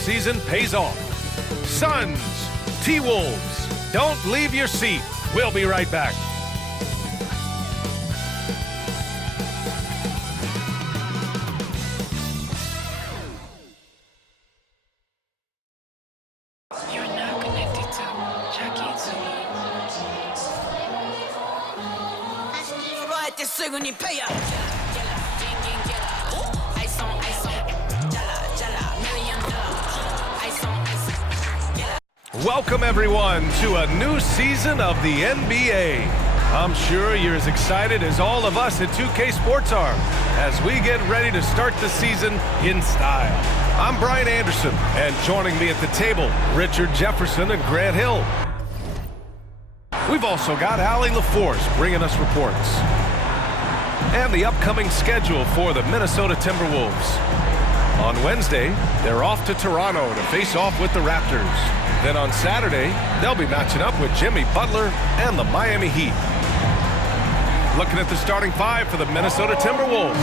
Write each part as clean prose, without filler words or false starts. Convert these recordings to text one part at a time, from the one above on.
offseason pays off. Suns, T-Wolves, don't leave your seat. We'll be right back. You're now connected to Jackie Welcome, everyone, to a new season of the NBA. I'm sure you're as excited as all of us at 2K Sports are as we get ready to start the season in style. I'm Brian Anderson, and joining me at the table, Richard Jefferson and Grant Hill. We've also got Allie LaForce bringing us reports. And the upcoming schedule for the Minnesota Timberwolves. On Wednesday, they're off to Toronto to face off with the Raptors. Then on Saturday, they'll be matching up with Jimmy Butler and the Miami Heat. Looking at the starting five for the Minnesota Timberwolves.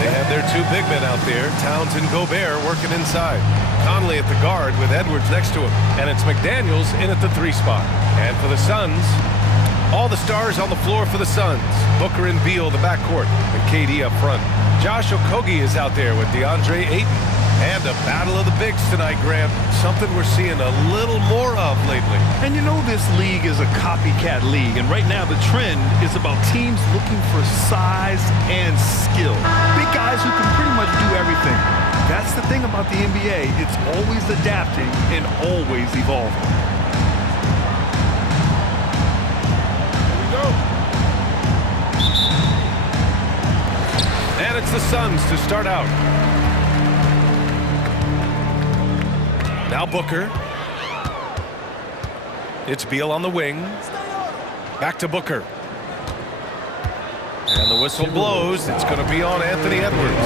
They have their two big men out there, Towns and Gobert, working inside. Conley at the guard with Edwards next to him. And it's McDaniels in at the 3 spot. And for the Suns, all the stars on the floor for the Suns. Booker and Beal, the backcourt, and KD up front. Josh Okogie is out there with DeAndre Ayton. And a battle of the bigs tonight, Grant. Something we're seeing a little more of lately. And you know this league is a copycat league, and right now the trend is about teams looking for size and skill. Big guys who can pretty much do everything. That's the thing about the NBA. It's always adapting and always evolving. And it's the Suns to start out. Now Booker. It's Beal on the wing. Back to Booker. And the whistle blows. It's going to be on Anthony Edwards.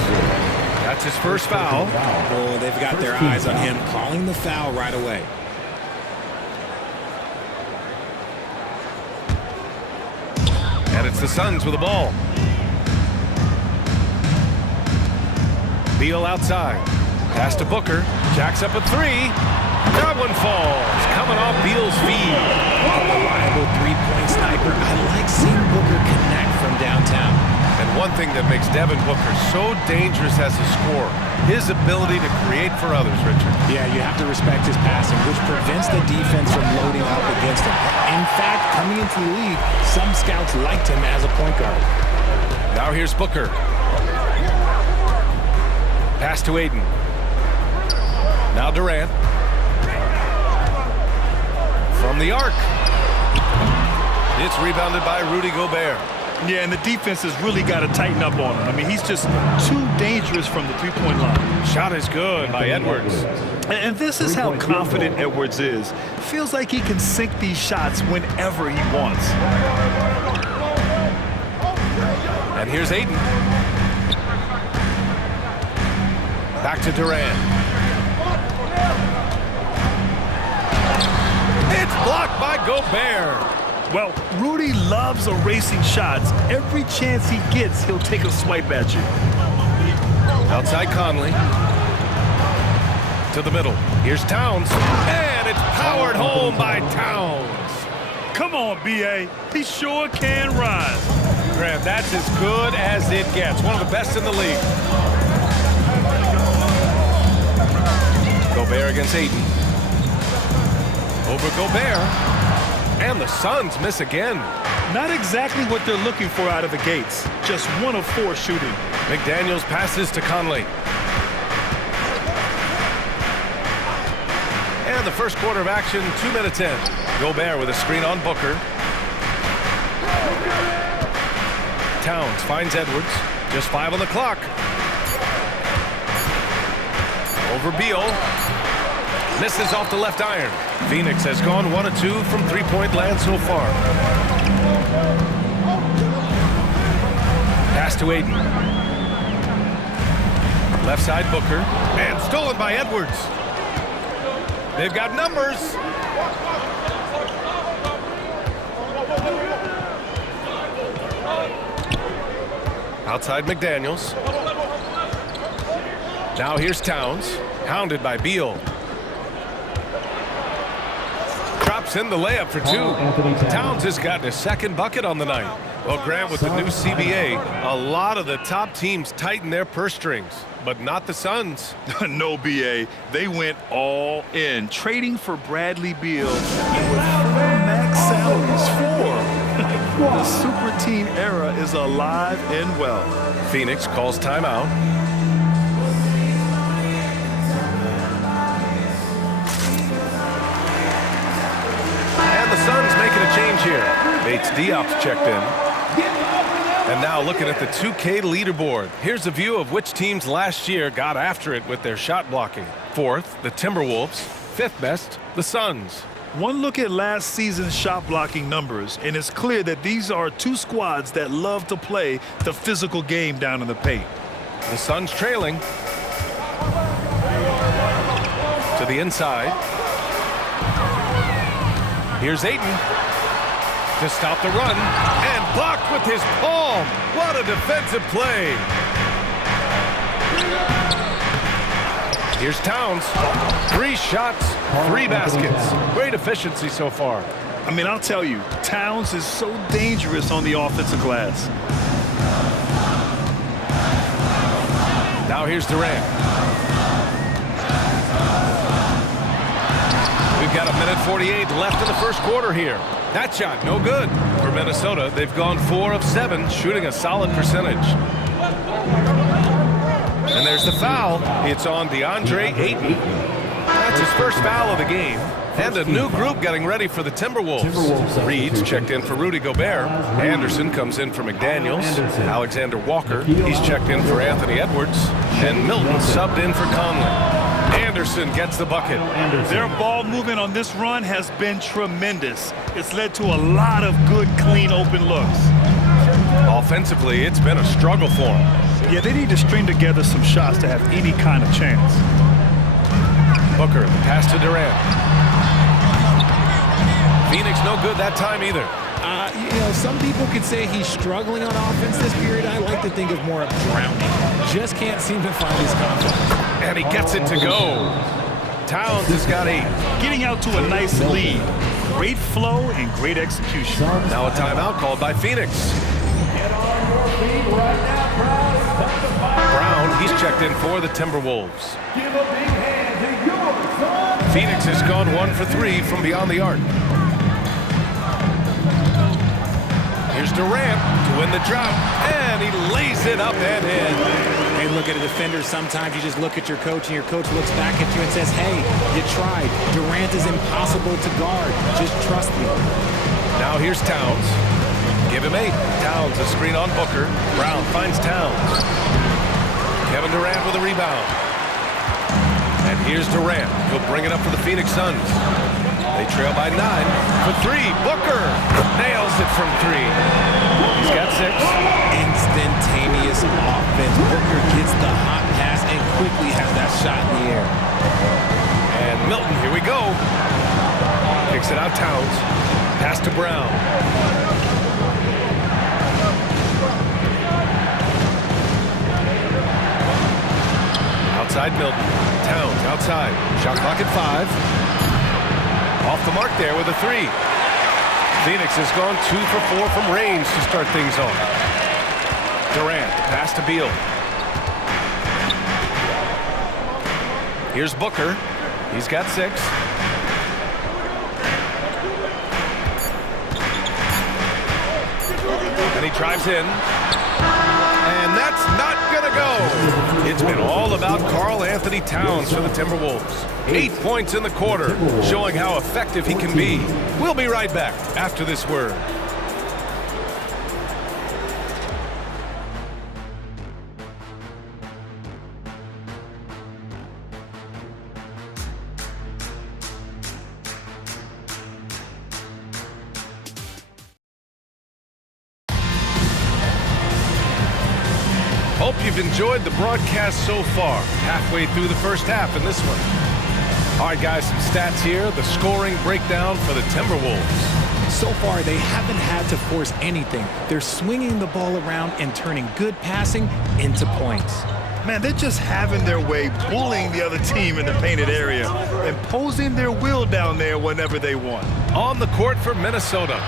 That's his first foul. Oh, they've got their eyes on him, calling the foul right away. And it's the Suns with the ball. Beal outside. Pass to Booker. Jacks up a 3. That one falls. Coming off Beal's feet. A reliable three-point sniper. I like seeing Booker connect from downtown. And one thing that makes Devin Booker so dangerous as a scorer, his ability to create for others, Richard. Yeah, you have to respect his passing, which prevents the defense from loading up against him. In fact, coming into the league, some scouts liked him as a point guard. Now here's Booker. Pass to Ayton. Now Durant. From the arc. It's rebounded by Rudy Gobert. Yeah, and the defense has really got to tighten up on him. I mean, he's just too dangerous from the three-point line. Shot is good by Edwards. And this is how confident Edwards is. Feels like he can sink these shots whenever he wants. And here's Ayton. Back to Durant. It's blocked by Gobert. Well, Rudy loves erasing shots. Every chance he gets, he'll take a swipe at you. Outside Conley. To the middle. Here's Towns. And it's powered home by Towns. Come on, B.A. He sure can rise. Grant, that's as good as it gets. One of the best in the league. Gobert against Ayton. Over Gobert. And the Suns miss again. Not exactly what they're looking for out of the gates. Just 1 of 4 shooting. McDaniels passes to Conley. And the first quarter of action, 2 minutes in. Gobert with a screen on Booker. Towns finds Edwards. Just 5 on the clock. Over Beal. Misses off the left iron. Phoenix has gone 1 of 2 from three-point land so far. Pass to Ayton. Left side Booker. And stolen by Edwards. They've got numbers. Outside McDaniels. Now here's Towns. Hounded by Beal. drops in the layup for two. Towns has gotten his second bucket on the night. Well, Grant, with the new CBA, a lot of the top teams tighten their purse strings, but not the Suns. No, BA. They went all in, trading for Bradley Beal and with full max salaries for. The super team era is alive and well. Phoenix calls timeout. And the Suns making a change here. Bates Diop's checked in. And now looking at the 2K leaderboard. Here's a view of which teams last year got after it with their shot blocking. Fourth, the Timberwolves. Fifth best, the Suns. One look at last season's shot blocking numbers, and it's clear that these are two squads that love to play the physical game down in the paint. The Suns trailing. To the inside. Here's Ayton to stop the run, and blocked with his palm. What a defensive play. Here's Towns. 3 shots, 3 baskets. Great efficiency so far. I mean, I'll tell you, Towns is so dangerous on the offensive glass. Now here's Durant. We've got 1:48 left in the first quarter here. That shot, no good. For Minnesota, they've gone 4 of 7, shooting a solid percentage. And there's the foul. It's on DeAndre Ayton. That's his first foul of the game. And a new group getting ready for the Timberwolves. Reed's checked in for Rudy Gobert. Anderson comes in for McDaniels. Alexander Walker, he's checked in for Anthony Edwards. And Milton subbed in for Conley. Anderson gets the bucket. Their ball movement on this run has been tremendous. It's led to a lot of good, clean, open looks. Offensively, it's been a struggle for them. Yeah, they need to string together some shots to have any kind of chance. Booker, pass to Durant. Phoenix no good that time either. You know, some people could say he's struggling on offense this period. I like to think of more of drowning. Just can't seem to find his confidence. And he gets it to go. Towns has got 8. Getting out to a nice lead. Great flow and great execution. Now a timeout called by Phoenix. Brown, he's checked in for the Timberwolves. Phoenix has gone 1 for 3 from beyond the arc. Here's Durant to win the drought, and he lays it up and in. Hey, look at a defender. Sometimes you just look at your coach, and your coach looks back at you and says, hey, you tried. Durant is impossible to guard. Just trust me. Now here's Towns. Give him 8. Towns, a screen on Booker. Brown finds Towns. Kevin Durant with a rebound. And here's Durant. He'll bring it up for the Phoenix Suns. They trail by 9 for 3. Booker nails it from 3. He's got 6. Instantaneous offense. Booker gets the hot pass and quickly has that shot in the air. And Milton, here we go. Kicks it out Towns. Pass to Brown. Outside Milton. Towns outside. Shot clock at 5. Off the mark there with a 3. Phoenix has gone 2 for 4 from range to start things off. Durant, pass to Beal. Here's Booker. He's got 6. And he drives in. And that's not going to go. It's been all about Karl Anthony Towns for the Timberwolves. 8 points in the quarter, showing how effective he can be. We'll be right back after this word. Hope you've enjoyed the broadcast so far. Halfway through the first half in this one. All right, guys, some stats here. The scoring breakdown for the Timberwolves. So far, they haven't had to force anything. They're swinging the ball around and turning good passing into points. Man, they're just having their way, bullying the other team in the painted area, imposing their will down there whenever they want. On the court for Minnesota,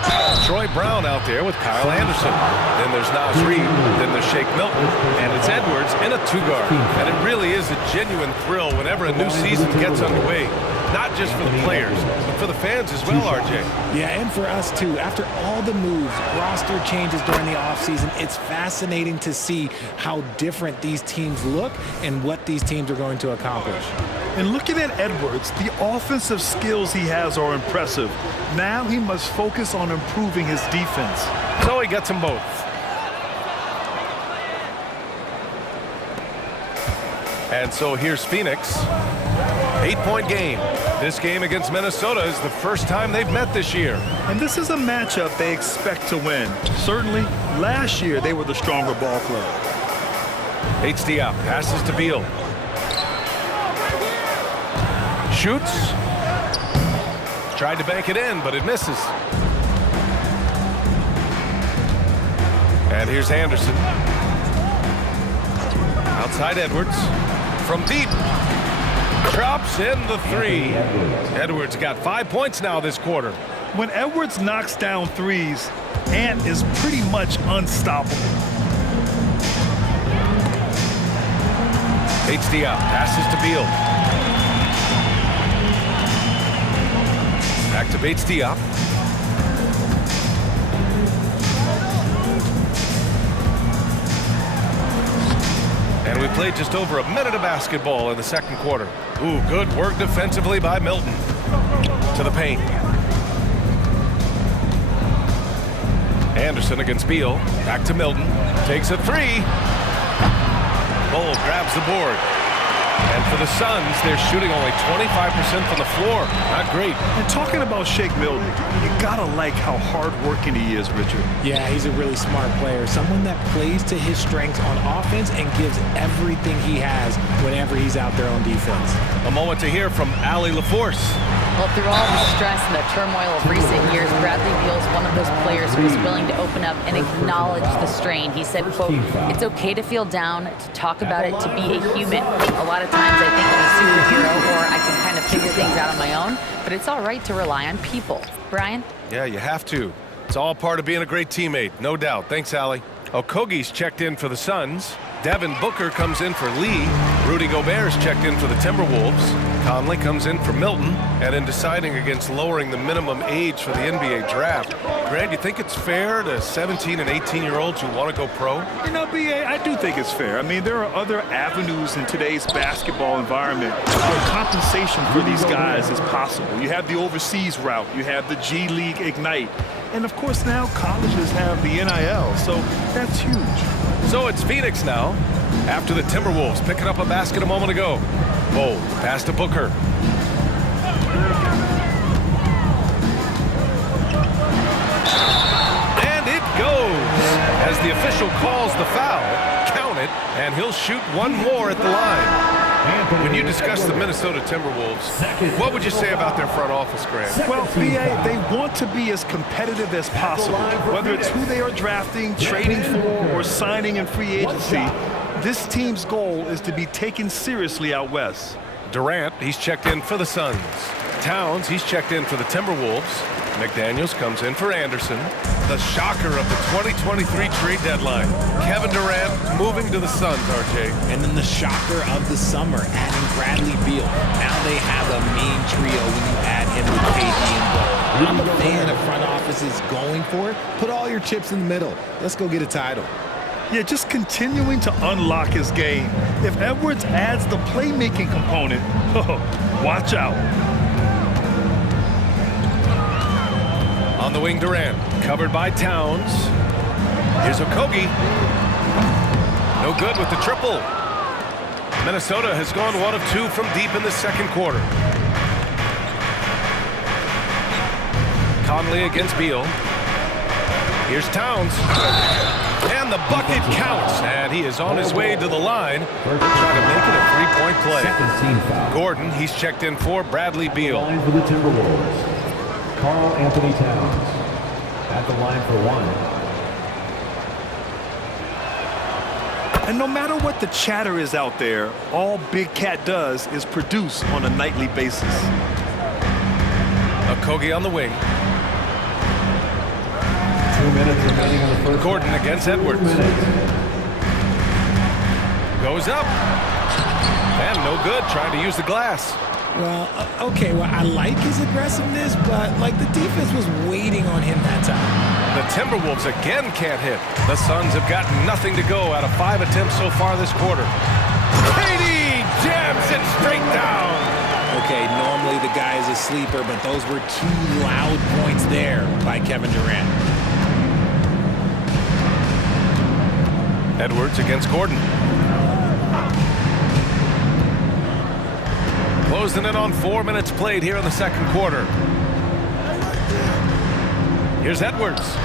Troy Brown out there with Kyle Anderson. Then there's Naz Reid, then there's Shake Milton, and it's Edwards in a two-guard. And it really is a genuine thrill whenever a new season gets underway. Not just for the players, but for the fans as well, RJ. Yeah, and for us too. After all the moves, roster changes during the offseason, it's fascinating to see how different these teams look and what these teams are going to accomplish. And looking at Edwards, the offensive skills he has are impressive. Now he must focus on improving his defense. So he gets them both. And so here's Phoenix. 8-point game. This game against Minnesota is the first time they've met this year. And this is a matchup they expect to win. Certainly, last year they were the stronger ball club. Diop passes to Beal. Shoots. Tried to bank it in, but it misses. And here's Anderson. Outside Edwards. From deep. Drops in the three. Edwards got 5 points now this quarter. When Edwards knocks down threes, Ant is pretty much unstoppable. Diop passes to Beal. Back to Diop. And we played just over a minute of basketball in the second quarter. Ooh, good work defensively by Milton. To the paint. Anderson against Beal. Back to Milton. Takes a three. Bull grabs the board. And for the Suns, they're shooting only 25% from the floor. Not great. And talking about Shake Milton, you gotta like how hard-working he is, Richard. Yeah, he's a really smart player. Someone that plays to his strengths on offense and gives everything he has whenever he's out there on defense. A moment to hear from Allie LaForce. Well, through all the stress and the turmoil of recent years, Bradley Beal is one of those players who is willing to open up and acknowledge the strain. He said, quote, "It's okay to feel down, to talk about it, to be a human. A lot of times I think I'm a superhero or I can kind of figure things out on my own, but it's all right to rely on people." Brian? Yeah, you have to. It's all part of being a great teammate, no doubt. Thanks, Allie. Okogie's checked in for the Suns. Devin Booker comes in for Lee. Rudy Gobert's checked in for the Timberwolves. Conley comes in for Milton. And in deciding against lowering the minimum age for the NBA draft, Grant, you think it's fair to 17 and 18-year-olds who want to go pro? You know, B.A., I do think it's fair. I mean, there are other avenues in today's basketball environment where compensation for these guys is possible. You have the overseas route. You have the G League Ignite. And, of course, now colleges have the NIL, so that's huge. So it's Phoenix now, after the Timberwolves picking up a basket a moment ago. Bold, pass to Booker. And it goes. As the official calls the foul, count it, and he'll shoot one more at the line. When you discuss the Minnesota Timberwolves, what would you say about their front office, Grant? Well, B.A., they want to be as competitive as possible. Whether it's who they are drafting, trading for, or signing in free agency, this team's goal is to be taken seriously out west. Durant, he's checked in for the Suns. Towns, he's checked in for the Timberwolves. McDaniels comes in for Anderson. The shocker of the 2023 trade deadline. Kevin Durant moving to the Suns, RJ. And then the shocker of the summer, adding Bradley Beal. Now they have a mean trio when you add him with KD and Booker. I'm a fan of front offices going for it. Put all your chips in the middle. Let's go get a title. Yeah, just continuing to unlock his game. If Edwards adds the playmaking component, watch out. On the wing, Durant, covered by Towns. Here's Okogie. No good with the triple. Minnesota has gone 1 of 2 from deep in the second quarter. Conley against Beal. Here's Towns. And the bucket counts. And he is on his way to the line. Trying to make it a three-point play. Gordon, he's checked in for Bradley Beal. Line for the Timberwolves. Karl Anthony Towns at the line for one. And no matter what the chatter is out there, all Big Cat does is produce on a nightly basis. Okogie on the wing. 2 minutes remaining in the first. Gordon against Edwards. Goes up. And no good, trying to use the glass. Well, okay, well, I like his aggressiveness, but, like, the defense was waiting on him that time. The Timberwolves again can't hit. The Suns have got nothing to go out of 5 attempts so far this quarter. KD jams it straight down. Okay, normally the guy is a sleeper, but those were 2 loud points there by Kevin Durant. Edwards against Gordon. Closing in on 4 minutes played here in the second quarter. Here's Edwards.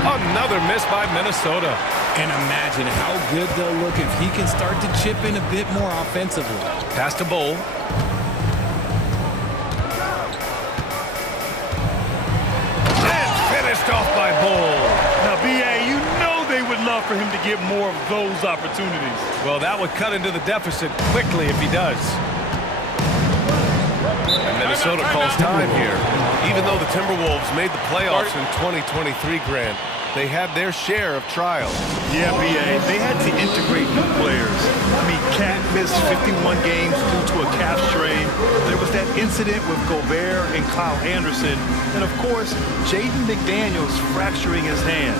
Another miss by Minnesota. And imagine how good they'll look if he can start to chip in a bit more offensively. Pass to Bull. And finished off by Bull. Now, B.A., you know they would love for him to get more of those opportunities. Well, that would cut into the deficit quickly if he does. And Minnesota calls time here. Even though the Timberwolves made the playoffs in 2023, Grant, they had their share of trials. Yeah, B.A., they had to integrate new players. I mean, Cat missed 51 games due to a calf strain. There was that incident with Gobert and Kyle Anderson. And, of course, Jaden McDaniels fracturing his hand.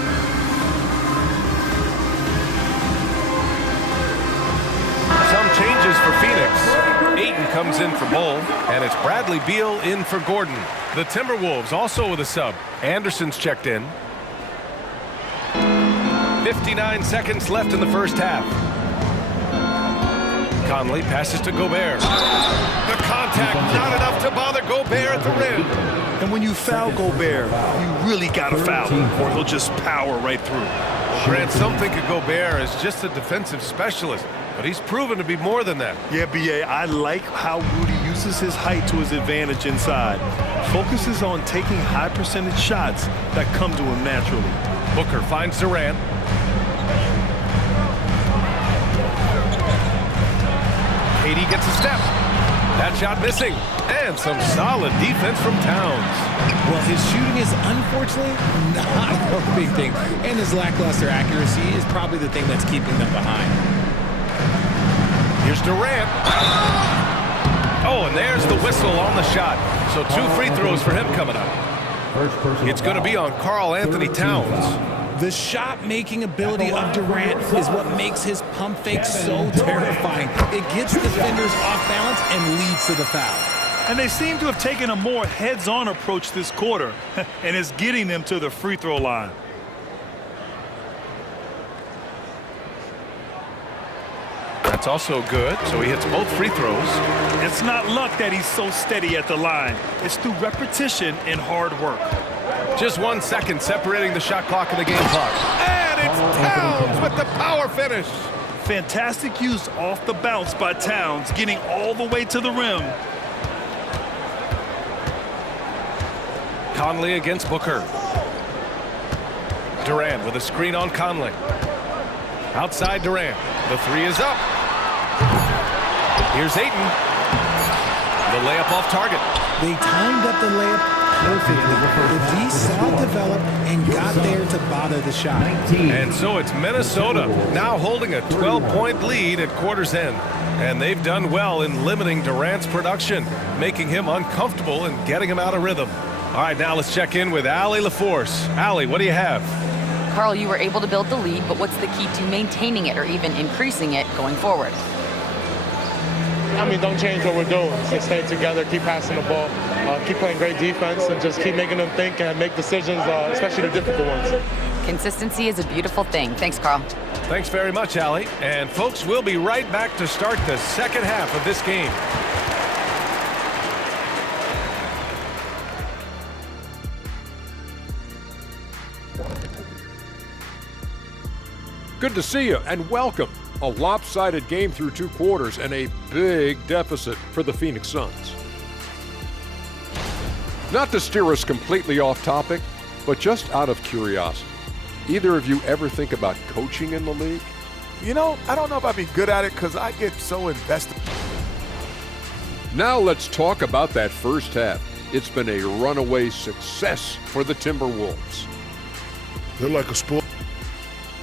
Some changes for Phoenix. Ayton comes in for Bull, and it's Bradley Beal in for Gordon. The Timberwolves also with a sub. Anderson's checked in. 59 seconds left in the first half. Conley passes to Gobert. The contact not enough to bother Gobert at the rim. And when you foul Gobert, you really got to foul him, or he'll just power right through. Grant, some think of Gobert as just a defensive specialist, but he's proven to be more than that. Yeah, B.A., I like how Rudy uses his height to his advantage inside. Focuses on taking high percentage shots that come to him naturally. Booker finds Durant. KD gets a step. That shot missing. And some solid defense from Towns. Well, his shooting is unfortunately not a big thing. And his lackluster accuracy is probably the thing that's keeping them behind. Here's Durant. Oh, and there's the whistle on the shot. So 2 free throws for him coming up. It's going to be on Karl Anthony Towns. The shot-making ability of Durant is what makes his pump fake so terrifying. It gets defenders off balance and leads to the foul. And they seem to have taken a more heads-on approach this quarter, and it's getting them to the free throw line. That's also good, so he hits both free throws. It's not luck that he's so steady at the line. It's through repetition and hard work. Just 1 second separating the shot clock and the game clock. And it's Towns with the power finish. Fantastic use off the bounce by Towns, getting all the way to the rim. Conley against Booker. Durant with a screen on Conley. Outside Durant. The 3 is up. Here's Ayton. The layup off target. They timed up the layup perfectly. The D saw it develop and got there to bother the shot. And so it's Minnesota now holding a 12-point lead at quarter's end. And they've done well in limiting Durant's production, making him uncomfortable and getting him out of rhythm. All right, now let's check in with Allie LaForce. Allie, what do you have? Karl, you were able to build the lead, but what's the key to maintaining it or even increasing it going forward? I mean, don't change what we're doing. Just stay together, keep passing the ball, keep playing great defense, and just keep making them think and make decisions, especially the difficult ones. Consistency is a beautiful thing. Thanks, Karl. Thanks very much, Allie. And folks, we'll be right back to start the second half of this game. Good to see you and welcome. A lopsided game through 2 quarters and a big deficit for the Phoenix Suns. Not to steer us completely off topic, but just out of curiosity, either of you ever think about coaching in the league? You know, I don't know if I'd be good at it because I get so invested. Now let's talk about that first half. It's been a runaway success for the Timberwolves. They're like a sport.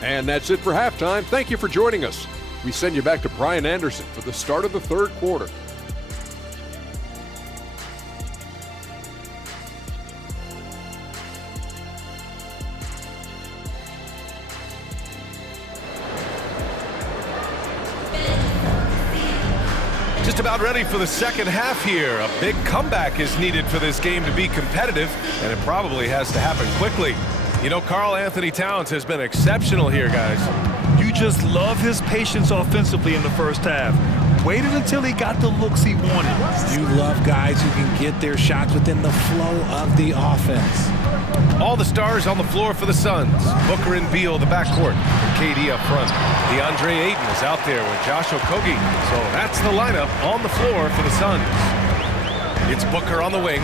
And that's it for halftime. Thank you for joining us. We send you back to Brian Anderson for the start of the third quarter. Just about ready for the second half here. A big comeback is needed for this game to be competitive, and it probably has to happen quickly. You know, Karl Anthony Towns has been exceptional here, guys. You just love his patience offensively in the first half. Waited until he got the looks he wanted. You love guys who can get their shots within the flow of the offense. All the stars on the floor for the Suns. Booker and Beal, the backcourt. And KD up front. DeAndre Ayton is out there with Josh Okogie. So that's the lineup on the floor for the Suns. It's Booker on the wing.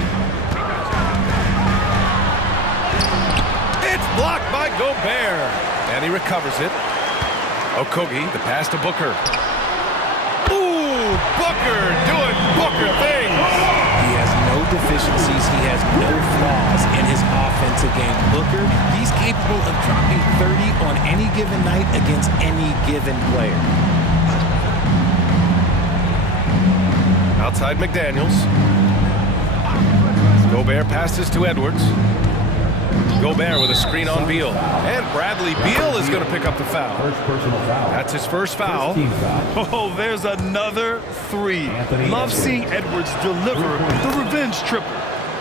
It's blocked by Gobert. And he recovers it. Okogie, the pass to Booker. Ooh, Booker doing Booker things. He has no deficiencies. He has no flaws in his offensive game. Booker, he's capable of dropping 30 on any given night against any given player. Outside McDaniels. Gobert passes to Edwards. Gobert with a screen on Beal. And Bradley Beal is going to pick up the foul. First personal foul. That's his first foul. Oh, there's another three. Love seeing Edwards deliver the revenge triple.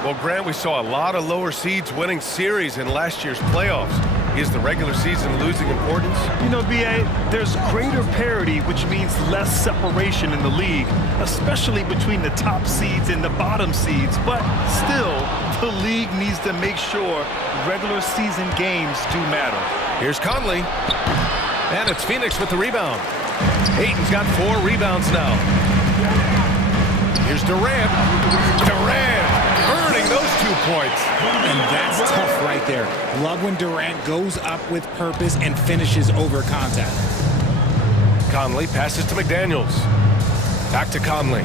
Well, Grant, we saw a lot of lower seeds winning series in last year's playoffs. Is the regular season losing importance? You know, B.A., there's greater parity, which means less separation in the league, especially between the top seeds and the bottom seeds. But still, the league needs to make sure regular season games do matter. Here's Conley. And it's Phoenix with the rebound. Ayton's got 4 rebounds now. Here's Durant. Durant earning those 2 points. And that's tough right there. Love when Durant goes up with purpose and finishes over contact. Conley passes to McDaniels. Back to Conley.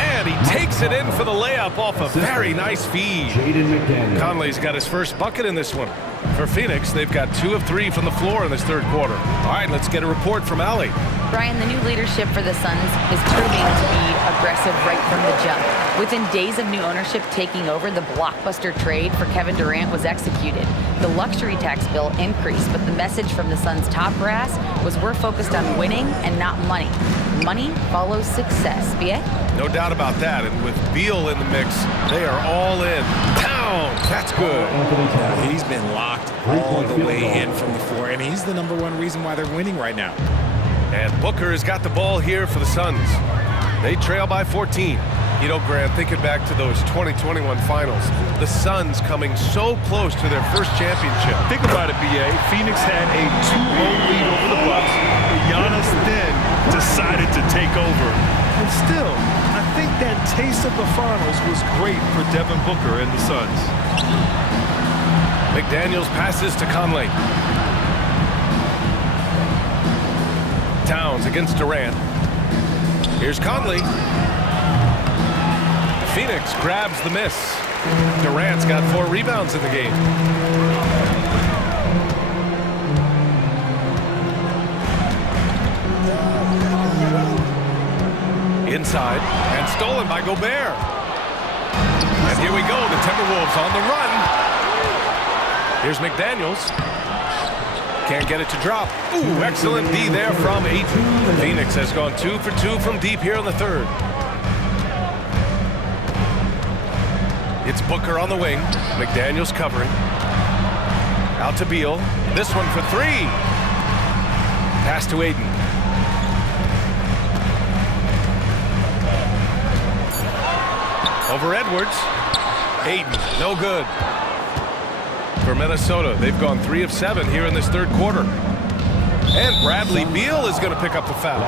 And he takes it in for the layup off a very nice feed. Conley's got his first bucket in this one. For Phoenix, they've got 2 of 3 from the floor in this third quarter. All right, let's get a report from Allie. Brian, the new leadership for the Suns is proving to be aggressive right from the jump. Within days of new ownership taking over, the blockbuster trade for Kevin Durant was executed. The luxury tax bill increased, but the message from the Suns' top brass was we're focused on winning and not money. Money follows success. B.A.? No doubt about that. And with Beal in the mix, they are all in. Towns, that's good. He's been locked all the way in from the floor, and he's the #1 reason why they're winning right now. And Booker has got the ball here for the Suns. They trail by 14. You know, Grant, thinking back to those 2021 finals, the Suns coming so close to their first championship. Think about it, B.A. Phoenix had a 2-0 lead over the Bucks. Giannis then decided to take over. And still, I think that taste of the finals was great for Devin Booker and the Suns. McDaniels passes to Conley. Towns against Durant. Here's Conley. Phoenix grabs the miss. Durant's got 4 rebounds in the game. Inside, and stolen by Gobert. And here we go, the Timberwolves on the run. Here's McDaniels. Can't get it to drop. Ooh, excellent D there from Ayton. Phoenix has gone 2 for 2 from deep here in the third. It's Booker on the wing. McDaniels covering. Out to Beal. This one for 3. Pass to Ayton. Over Edwards. Ayton, no good. For Minnesota, they've gone 3 of 7 here in this third quarter. And Bradley Beal is going to pick up the foul.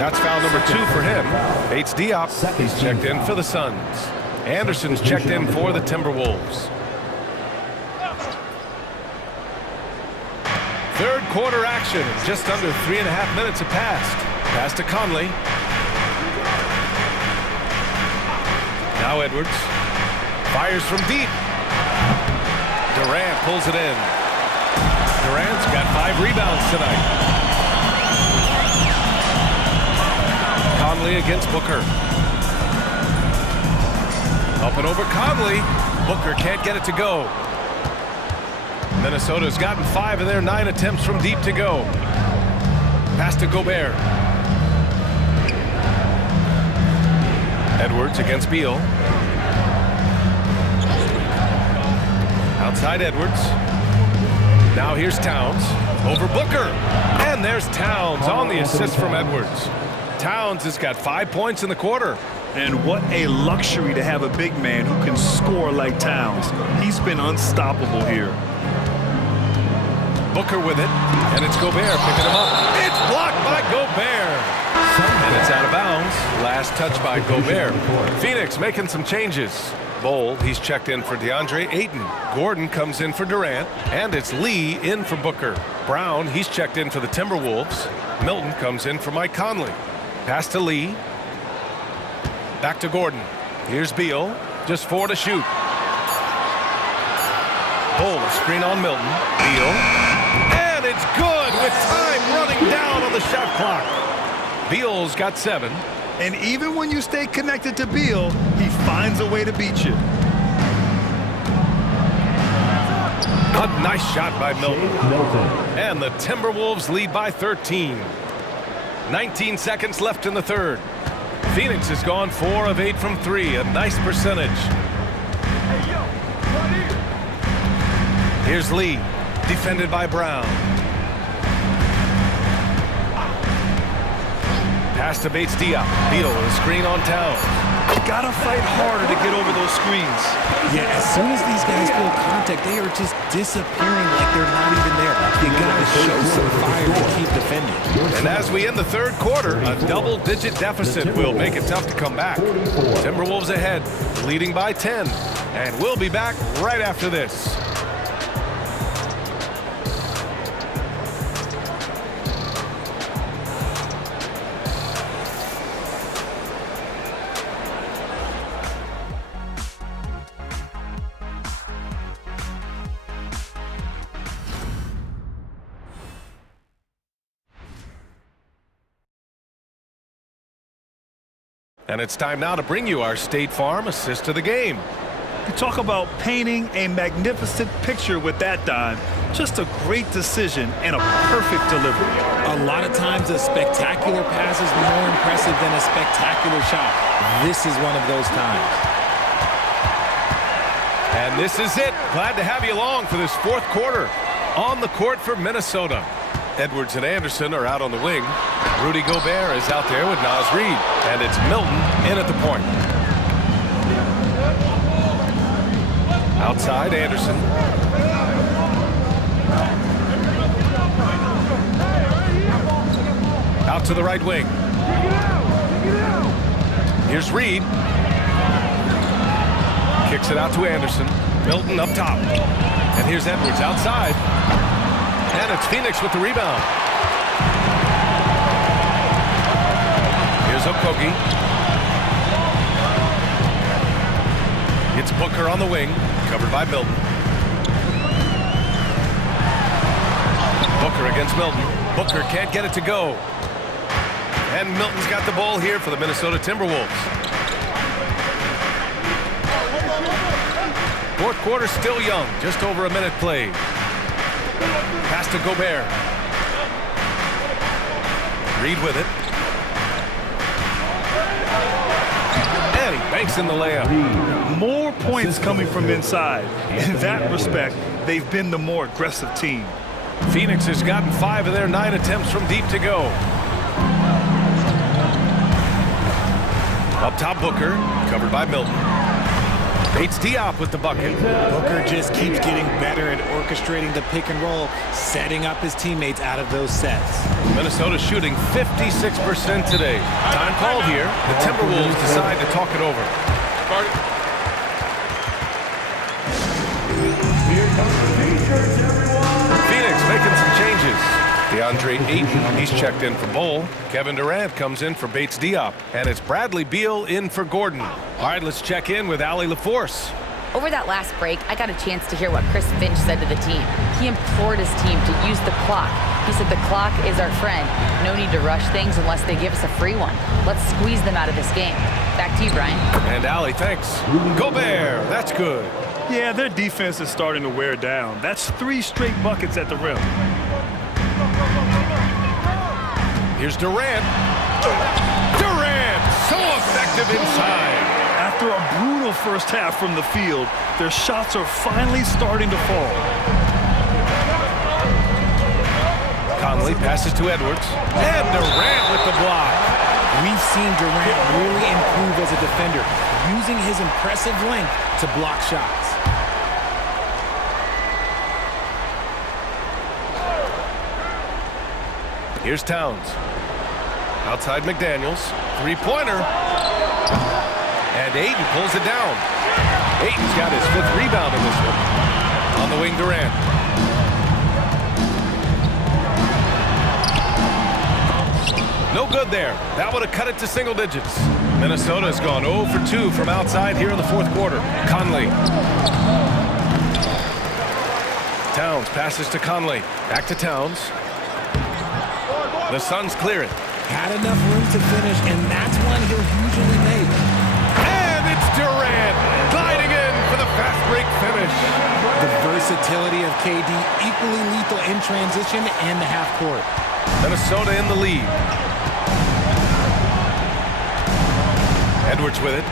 That's foul number 2 for him. Bates Diop, he's checked in for the Suns. Anderson's checked in for the Timberwolves. Third quarter action. Just under 3.5 minutes have passed. Pass to Conley. Now Edwards. Fires from deep. Durant pulls it in. Durant's got 5 rebounds tonight. Conley against Booker. Up and over Conley. Booker can't get it to go. Minnesota's gotten 5 of their 9 attempts from deep to go. Pass to Gobert. Edwards against Beal. Outside Edwards. Now here's Towns over Booker. And there's Towns on the assist from Edwards. Towns has got 5 points in the quarter. And what a luxury to have a big man who can score like Towns. He's been unstoppable here. Booker with it, and it's Gobert picking him up. It's blocked by Gobert. And it's out of bounds. Last touch by Gobert. Phoenix making some changes. Bol, he's checked in for DeAndre Ayton. Gordon comes in for Durant, and it's Lee in for Booker. Brown, he's checked in for the Timberwolves. Milton comes in for Mike Conley. Pass to Lee. Back to Gordon. Here's Beal. Just 4 to shoot. Bol, a screen on Milton. Beal. And it's good with time running down on the shot clock. Beal's got 7. And even when you stay connected to Beal, he finds a way to beat you. A nice shot by Milton. And the Timberwolves lead by 13. 19 seconds left in the third. Phoenix has gone 4 of 8 from 3. A nice percentage. Here's Lee, defended by Brown. Pass to Bates Diop. Beal with a screen on Towns. Gotta fight harder to get over those screens. Yeah, as soon as these guys feel contact, they are just disappearing like they're not even there. You gotta show some fire to keep defending. And as we end the third quarter, a double-digit deficit will make it tough to come back. Timberwolves ahead, leading by 10. And we'll be back right after this. And it's time now to bring you our State Farm assist of the game. You talk about painting a magnificent picture with that dime. Just a great decision and a perfect delivery. A lot of times a spectacular pass is more impressive than a spectacular shot. This is one of those times. And this is it. Glad to have you along for this fourth quarter. On the court for Minnesota. Edwards and Anderson are out on the wing. Rudy Gobert is out there with Naz Reid. And it's Milton in at the point. Outside, Anderson. Out to the right wing. Here's Reid. Kicks it out to Anderson. Milton up top. And here's Edwards outside. And it's Phoenix with the rebound. Here's Okogie. It's Booker on the wing, covered by Milton. Booker against Milton. Booker can't get it to go. And Milton's got the ball here for the Minnesota Timberwolves. Fourth quarter still young, just over a minute played. Pass to Gobert. Reid with it. And he banks in the layup. More points coming from inside. In that respect, they've been the more aggressive team. Phoenix has gotten 5 of their 9 attempts from deep to go. Up top, Booker, covered by Milton. Bates Diop with the bucket. Booker just keeps getting better at orchestrating the pick and roll, setting up his teammates out of those sets. Minnesota shooting 56% today. Time called here. The Timberwolves decide to talk it over. Phoenix making some changes. DeAndre Ayton, he's checked in for Bull. Kevin Durant comes in for Bates Diop. And it's Bradley Beal in for Gordon. All right, let's check in with Allie LaForce. Over that last break, I got a chance to hear what Chris Finch said to the team. He implored his team to use the clock. He said the clock is our friend. No need to rush things unless they give us a free one. Let's squeeze them out of this game. Back to you, Brian. And Allie, thanks. Gobert, that's good. Yeah, their defense is starting to wear down. That's 3 straight buckets at the rim. Here's Durant. Durant, so effective inside. After a brutal first half from the field, their shots are finally starting to fall. Conley passes to Edwards. And Durant with the block. We've seen Durant really improve as a defender, using his impressive length to block shots. Here's Towns. Outside McDaniels. Three-pointer. And Ayton pulls it down. Ayton's got his 5th rebound in this one. On the wing, Durant. No good there. That would have cut it to single digits. Minnesota's gone 0 for 2 from outside here in the 4th quarter. Conley. Towns passes to Conley. Back to Towns. The Suns clear it. Had enough room to finish, and that's one he'll usually make. And it's Durant gliding in for the fast break finish. The versatility of KD, equally lethal in transition and the half court. Minnesota in the lead. Edwards with it.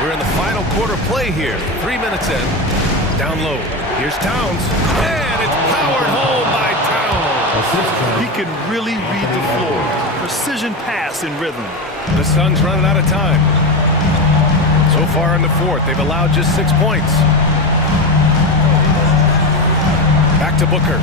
We're in the final quarter play here. 3 minutes in. Down low. Here's Towns. And it's powered home by Towns. He can really read the floor. Precision pass in rhythm. The Suns running out of time. So far in the 4th, they've allowed just 6 points. Back to Booker.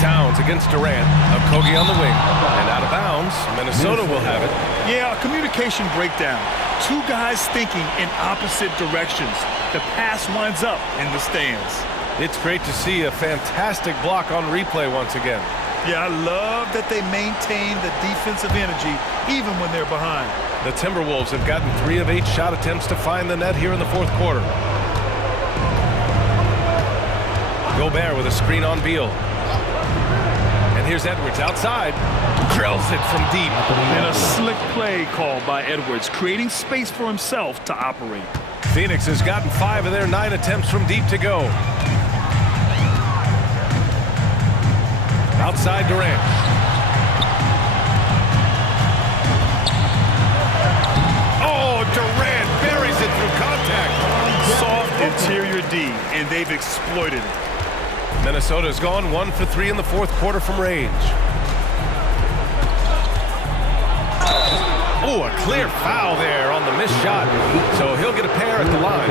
Towns against Durant. Okogie on the wing. And out of bounds. Minnesota will have it. Yeah, a communication breakdown. 2 guys thinking in opposite directions. The pass winds up in the stands. It's great to see a fantastic block on replay once again. Yeah, I love that they maintain the defensive energy even when they're behind. The Timberwolves have gotten 3 of 8 shot attempts to find the net here in the 4th quarter. Gobert with a screen on Beal. And here's Edwards outside. Drills it from deep. And a slick play called by Edwards, creating space for himself to operate. Phoenix has gotten 5 of their 9 attempts from deep to go. Outside Durant. Oh, Durant buries it through contact. Soft interior D, and they've exploited it. Minnesota's gone 1 for 3 in the 4th quarter from range. Oh, a clear foul there on the missed shot. So he'll get a pair at the line.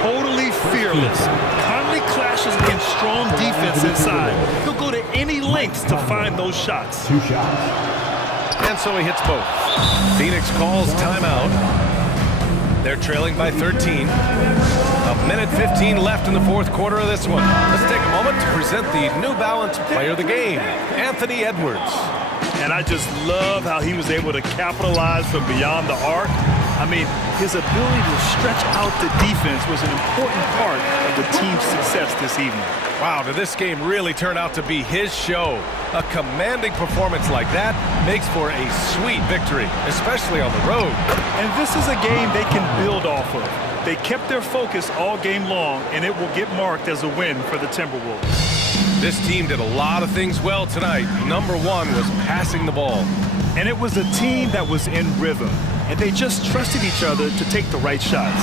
Totally fearless. Conley clashes against strong defense inside. He'll go to any lengths to find those shots. 2 shots. And so he hits both. Phoenix calls timeout. They're trailing by 13. A minute 15 left in the 4th quarter of this one. Let's take a moment to present the New Balance Player of the Game, Anthony Edwards. And I just love how he was able to capitalize from beyond the arc. I mean, his ability to stretch out the defense was an important part of the team's success this evening. Wow, did this game really turn out to be his show? A commanding performance like that makes for a sweet victory, especially on the road. And this is a game they can build off of. They kept their focus all game long, and it will get marked as a win for the Timberwolves. This team did a lot of things well tonight. Number 1 was passing the ball. And it was a team that was in rhythm, and they just trusted each other to take the right shots.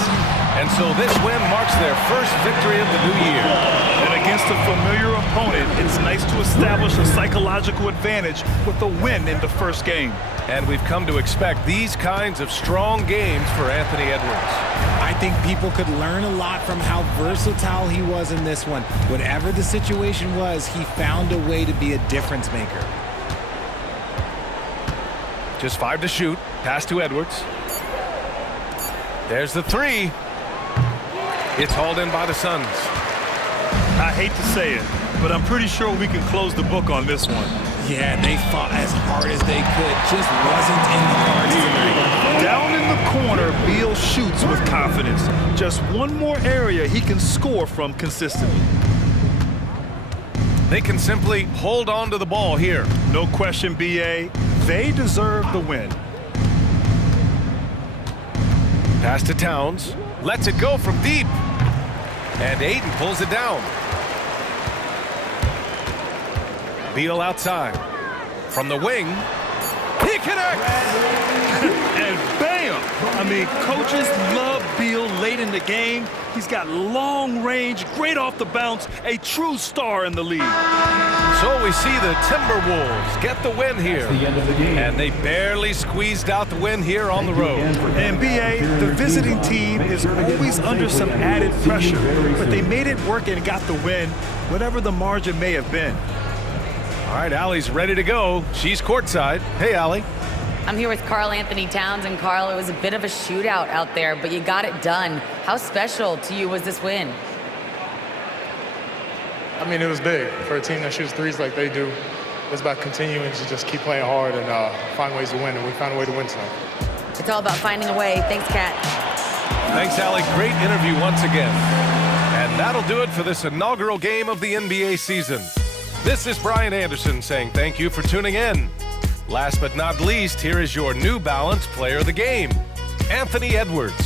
And so this win marks their first victory of the new year. And against a familiar opponent, it's nice to establish a psychological advantage with a win in the first game. And we've come to expect these kinds of strong games for Anthony Edwards. I think people could learn a lot from how versatile he was in this one. Whatever the situation was, he found a way to be a difference maker. Just 5 to shoot. Pass to Edwards. There's the 3. It's hauled in by the Suns. I hate to say it, but I'm pretty sure we can close the book on this one. Yeah, they fought as hard as they could. Just wasn't in the cards tonight. Down in the corner, Beal shoots with confidence. Just one more area he can score from consistently. They can simply hold on to the ball here. No question, B.A. They deserve the win. Pass to Towns. Lets it go from deep. And Ayton pulls it down. Beal outside. From the wing. He connects! And bam! I mean, coaches love Beal late in the game. He's got long range, great off the bounce, a true star in the league. So we see the Timberwolves get the win here. The end of the game. And they barely squeezed out the win here on the road. And B.A., the visiting team is always under some added pressure, but they made it work and got the win, whatever the margin may have been. All right, Allie's ready to go. She's courtside. Hey, Allie. I'm here with Karl Anthony Towns, and Karl, it was a bit of a shootout out there, but you got it done. How special to you was this win? I mean, it was big for a team that shoots threes like they do. It's about continuing to just keep playing hard and find ways to win, and we found a way to win tonight. It's all about finding a way. Thanks, Kat. Thanks, Allie. Great interview once again. And that'll do it for this inaugural game of the NBA season. This is Brian Anderson saying thank you for tuning in. Last but not least, here is your New Balance player of the game, Anthony Edwards.